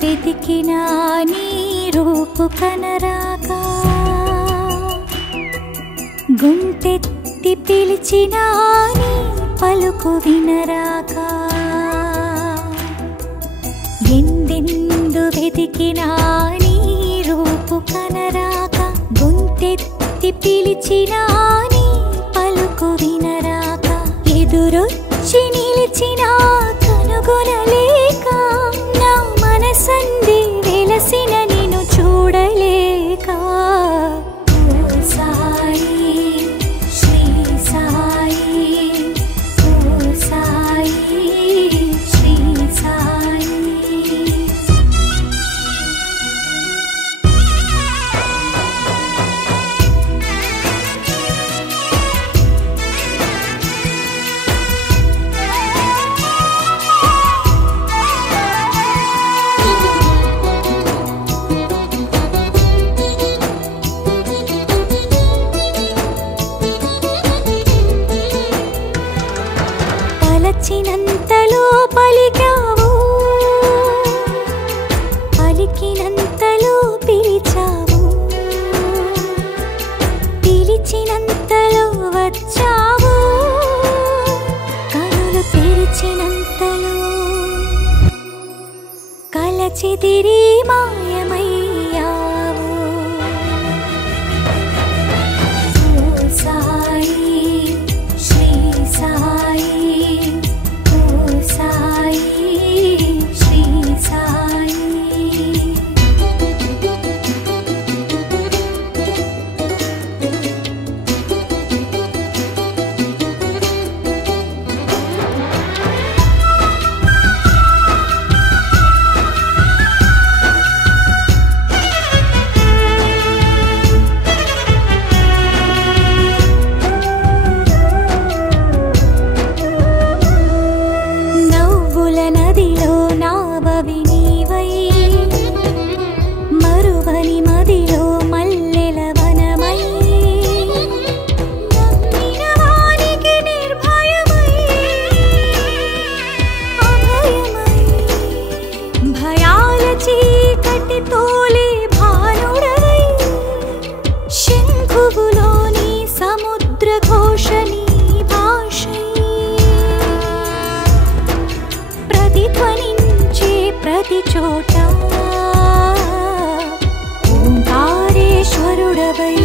వెతికినా నీ రూపు కనరాగా గుంటెత్తి పిలిచినా నీ పలుకు వినరాగా ఎందెందు వెతికినా నీ రూపు కనరాగా గుంటెత్తి పిలిచినా నీ పలుకు వినరాగా ఎదురొచ్చి నిలిచినా కనుగొనలేక నా మనసంది వెలసిన నిన్ను చూడలేక ఓ సాయి శ్రీ సాయి ఓ సాయి శ్రీ సాయి పలచినంతలో పలికావు పలికినంతలో పిలిచావు పిలిచినంతలో వచ్చావు కనులు తెరిచినంతలో కలచెదిరి మాయమయ్యావు ఓ సాయి శ్రీ సాయి నదిలో నావవి నీవై మరువని మదిలో మల్లెల వనమై నమ్మిన వానికి నిర్భయమై అభయమై భయాల చీకటి తోలే భానుడవై శంఖువులోని సముద్ర ఘోషని ప్రతి చోట ఓంకారేశ్వరుడవై